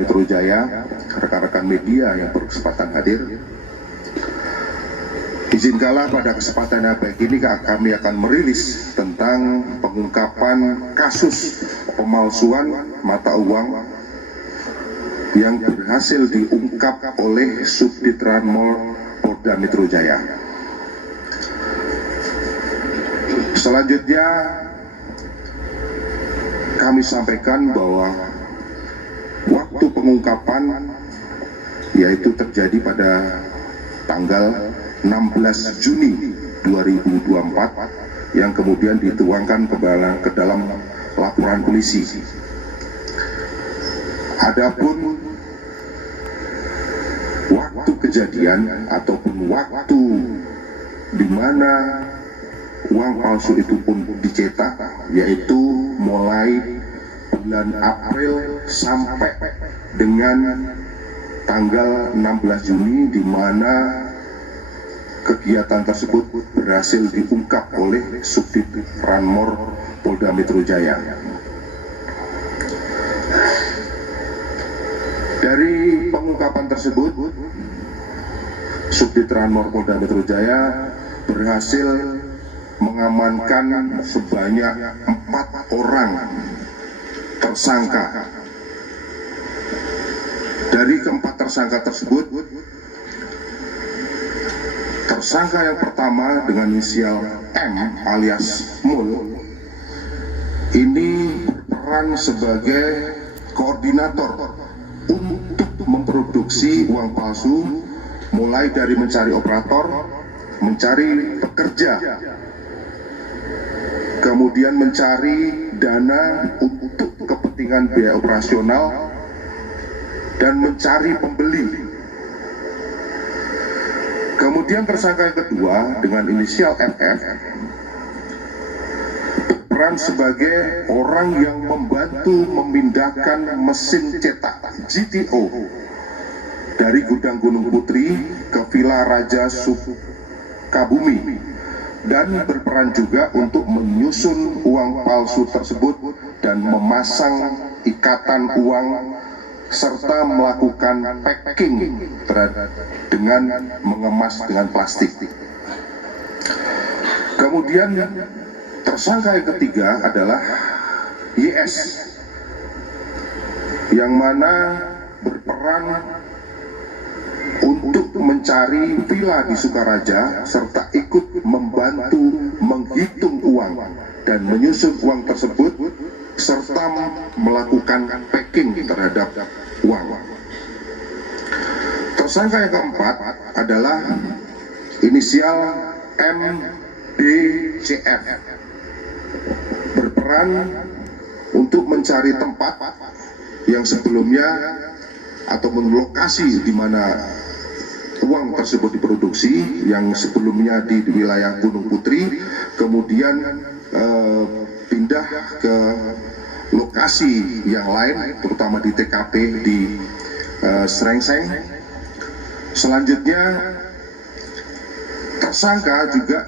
Metro Jaya, rekan-rekan media yang berkesempatan hadir. Izinkanlah pada kesempatan yang baik ini kami akan merilis tentang pengungkapan kasus pemalsuan mata uang yang berhasil diungkap oleh Subdit Ranmol Polda Metro Jaya. Selanjutnya kami sampaikan bahwa waktu pengungkapan yaitu terjadi pada tanggal 16 Juni 2024 yang kemudian dituangkan ke dalam laporan polisi. Adapun waktu kejadian ataupun waktu di mana uang palsu itu pun dicetak yaitu mulai bulan April sampai dengan tanggal 16 Juni di mana kegiatan tersebut berhasil diungkap oleh Subdit Ranmol Polda Metro Jaya. Dari pengungkapan tersebut, Subdit Ranmol Polda Metro Jaya berhasil mengamankan sebanyak 4 orang tersangka. Dari keempat tersangka tersebut, tersangka yang pertama dengan inisial M alias Mul ini berperan sebagai koordinator untuk memproduksi uang palsu, mulai dari mencari operator, mencari pekerja, kemudian mencari dana untuk kepentingan biaya operasional, dan mencari pembeli. Kemudian tersangka yang kedua dengan inisial FF berperan sebagai orang yang membantu memindahkan mesin cetak GTO dari gudang Gunung Putri ke Villa Raja Sukabumi dan berperan juga untuk menyusun uang palsu tersebut dan memasang ikatan uang serta melakukan packing dengan mengemas dengan plastik. Kemudian tersangka yang ketiga adalah YS yang mana berperan untuk mencari villa di Sukaraja serta ikut membantu menghitung uang dan menyusun uang tersebut serta melakukan packing terhadap uang. Tersangka yang keempat adalah inisial MDCF berperan untuk mencari tempat yang sebelumnya ataupun lokasi di mana uang tersebut diproduksi yang sebelumnya di wilayah Gunung Putri, kemudian pindah ke lokasi yang lain, terutama di TKP di Srengseng. Selanjutnya tersangka juga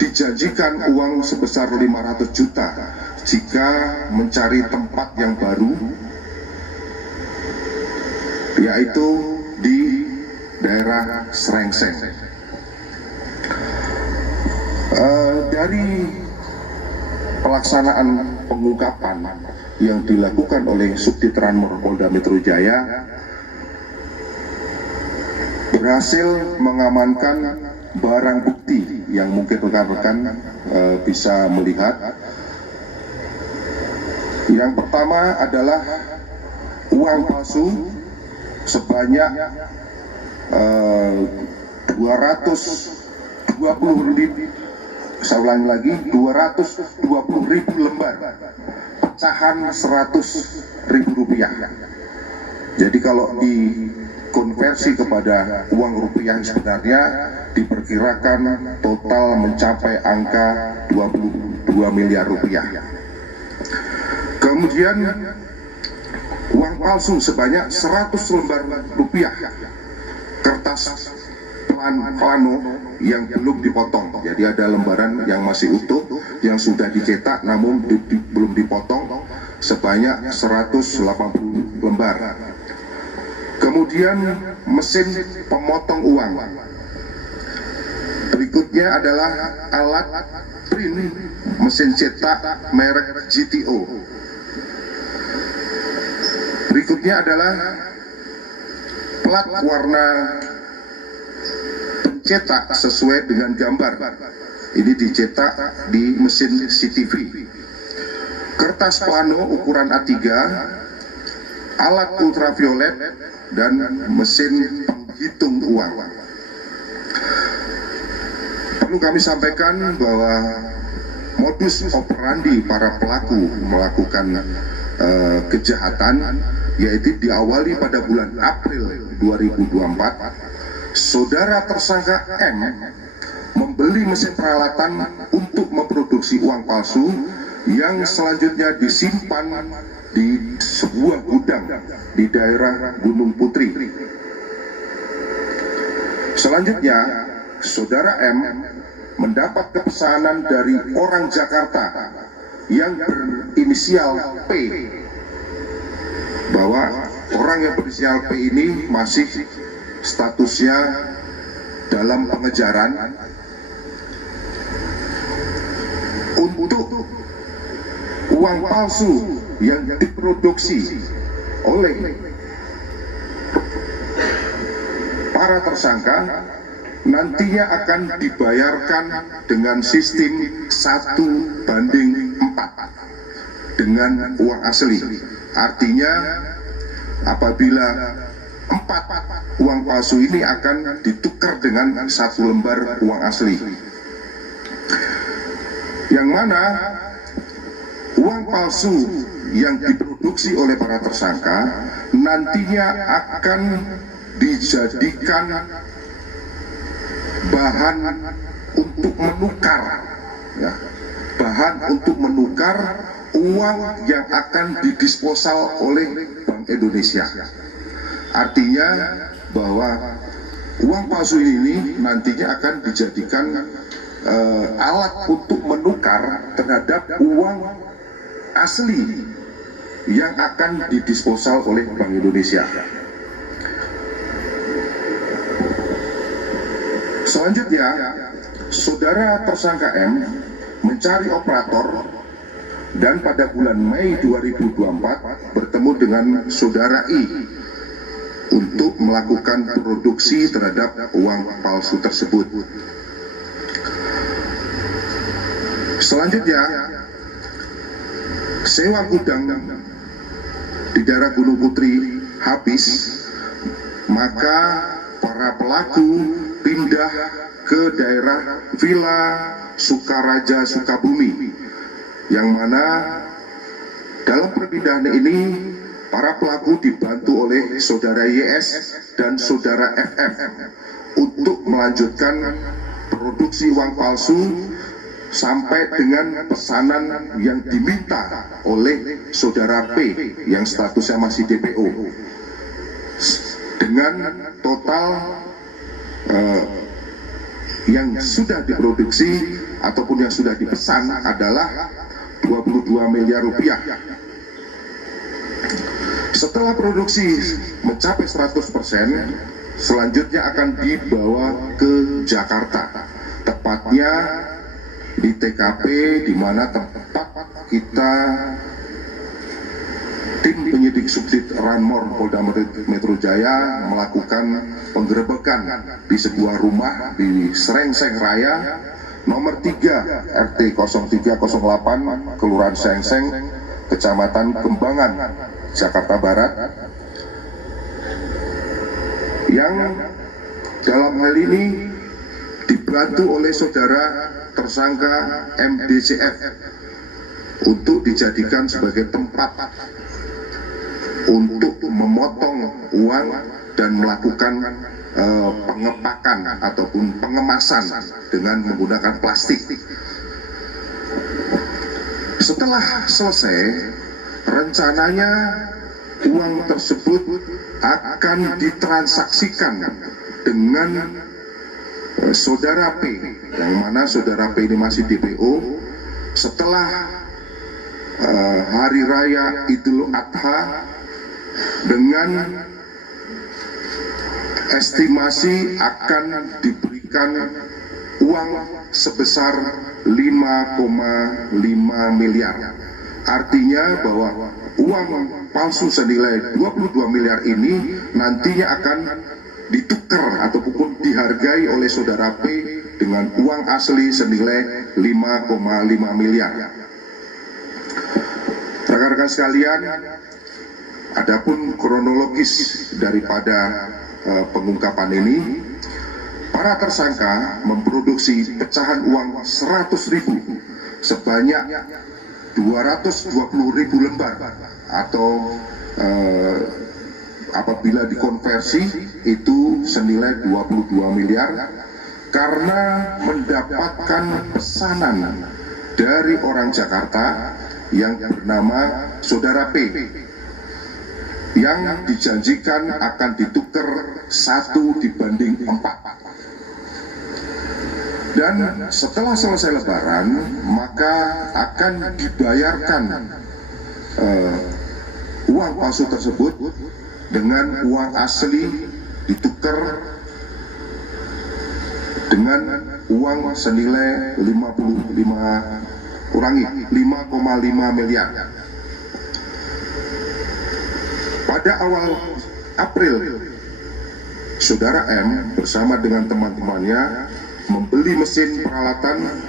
dijanjikan uang sebesar 500 juta jika mencari tempat yang baru, yaitu di daerah Srengseng. Dari pelaksanaan pengungkapan yang dilakukan oleh Subdit Ranmol Polda Metro Jaya berhasil mengamankan barang bukti yang mungkin rekan-rekan bisa melihat. Yang pertama adalah uang palsu sebanyak 220.000 lembar pecahan 100.000 rupiah. Jadi kalau dikonversi kepada uang rupiah sebenarnya diperkirakan total mencapai angka 22 miliar rupiah. Kemudian uang palsu sebanyak 100 lembar rupiah, kertas plano yang belum dipotong. Jadi ada lembaran yang masih utuh yang sudah dicetak namun belum dipotong sebanyak 180 lembar. Kemudian mesin pemotong uang. Berikutnya adalah alat print mesin cetak merek GTO. Berikutnya adalah plat warna pencetak sesuai dengan gambar. Ini dicetak di mesin CTV. Kertas plano ukuran A3, alat ultraviolet, dan mesin penghitung uang. Perlu kami sampaikan bahwa modus operandi para pelaku melakukan kejahatan yaitu diawali pada bulan April 2024. Saudara tersangka M membeli mesin peralatan untuk memproduksi uang palsu yang selanjutnya disimpan di sebuah gudang di daerah Gunung Putri. Selanjutnya, saudara M mendapat pesanan dari orang Jakarta yang berinisial P, bahwa orang yang berinisial P ini masih statusnya dalam pengejaran untuk uang palsu yang diproduksi oleh para tersangka nantinya akan dibayarkan dengan sistem 1:4 dengan uang asli. Artinya apabila 4 uang palsu ini akan ditukar dengan 1 lembar uang asli, yang mana uang palsu yang diproduksi oleh para tersangka nantinya akan dijadikan bahan untuk menukar, ya, bahan untuk menukar uang yang akan didisposal oleh Bank Indonesia. Artinya bahwa uang palsu ini nantinya akan dijadikan alat untuk menukar terhadap uang asli yang akan didisposal oleh Bank Indonesia. Selanjutnya, saudara tersangka M mencari operator dan pada bulan Mei 2024 bertemu dengan saudara I untuk melakukan produksi terhadap uang palsu tersebut. Selanjutnya, sewa gudang di daerah Gunung Putri habis, maka para pelaku pindah ke daerah Villa Sukaraja Sukabumi, yang mana dalam perpindahan ini para pelaku dibantu oleh saudara YS dan saudara FF untuk melanjutkan produksi uang palsu sampai dengan pesanan yang diminta oleh saudara P yang statusnya masih DPO, dengan total yang sudah diproduksi ataupun yang sudah dipesan adalah 22 miliar rupiah. Setelah produksi mencapai 100%, selanjutnya akan dibawa ke Jakarta, tepatnya di TKP di mana tempat kita tim penyidik Subdit Ranmor Polda Metro Jaya melakukan penggerebekan di sebuah rumah di Srengseng Raya nomor 3 RT 0308 Kelurahan Srengseng, Kecamatan Kembangan, Jakarta Barat, yang dalam hal ini dibantu oleh saudara tersangka MDCF untuk dijadikan sebagai tempat untuk memotong uang dan melakukan pengepakan ataupun pengemasan dengan menggunakan plastik. Setelah selesai, rencananya uang tersebut akan ditransaksikan dengan saudara P, yang mana saudara P ini masih DPO. Setelah hari raya Idul Adha, dengan estimasi akan diberikan uang sebesar 5,5 miliar. Artinya bahwa uang palsu senilai 22 miliar ini nantinya akan ditukar ataupun dihargai oleh saudara P dengan uang asli senilai 5,5 miliar. Rekan-rekan sekalian, adapun kronologis daripada pengungkapan ini, para tersangka memproduksi pecahan uang 100.000 sebanyak 220.000 lembar atau apabila dikonversi itu senilai 22 miliar karena mendapatkan pesanan dari orang Jakarta yang bernama saudara P yang dijanjikan akan ditukar 1:4. Dan setelah selesai lebaran maka akan dibayarkan uang palsu tersebut dengan uang asli ditukar dengan uang senilai 5,5 miliar. Pada awal April, saudara M bersama dengan teman-temannya membeli mesin peralatan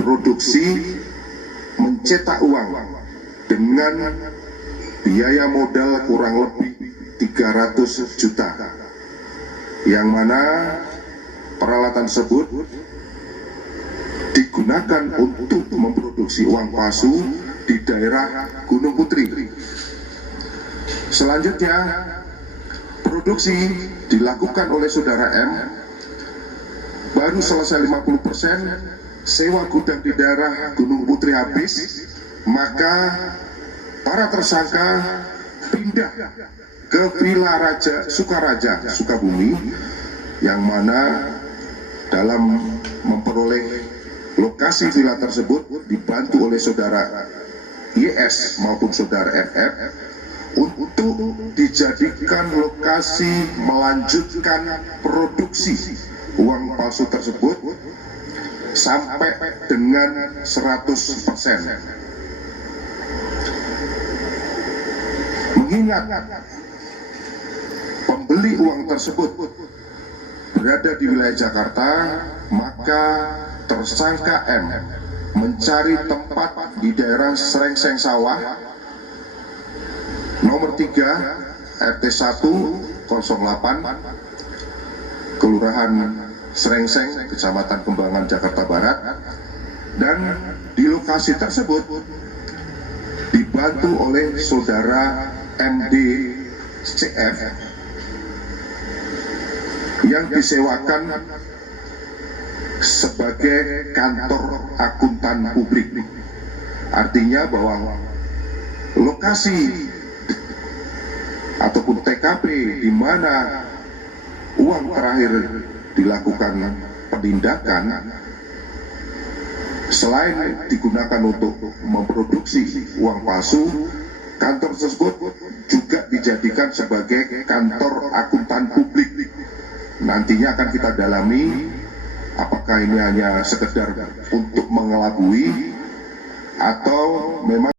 produksi mencetak uang dengan biaya modal kurang lebih 300 juta, yang mana peralatan tersebut digunakan untuk memproduksi uang palsu di daerah Gunung Putri. Selanjutnya, produksi dilakukan oleh saudara M, baru selesai 50%, sewa gudang di daerah Gunung Putri habis, maka para tersangka pindah ke Villa Raja Sukaraja, Sukabumi, yang mana dalam memperoleh lokasi villa tersebut dibantu oleh saudara YS maupun saudara FF untuk dijadikan lokasi melanjutkan produksi uang palsu tersebut sampai dengan 100%. Mengingat pembeli uang tersebut berada di wilayah Jakarta, maka tersangka M mencari tempat di daerah Srengseng Sawah nomor 3 RT 108 Kelurahan Srengseng, Kecamatan Kembangan, Jakarta Barat, dan di lokasi tersebut dibantu oleh saudara MD CF yang disewakan sebagai kantor akuntan publik. Artinya bahwa lokasi ataupun TKP di mana uang terakhir dilakukan penindakan, selain digunakan untuk memproduksi uang palsu, kantor tersebut juga dijadikan sebagai kantor akuntan publik. Nantinya akan kita dalami apakah ini hanya sekedar untuk mengelabui atau memang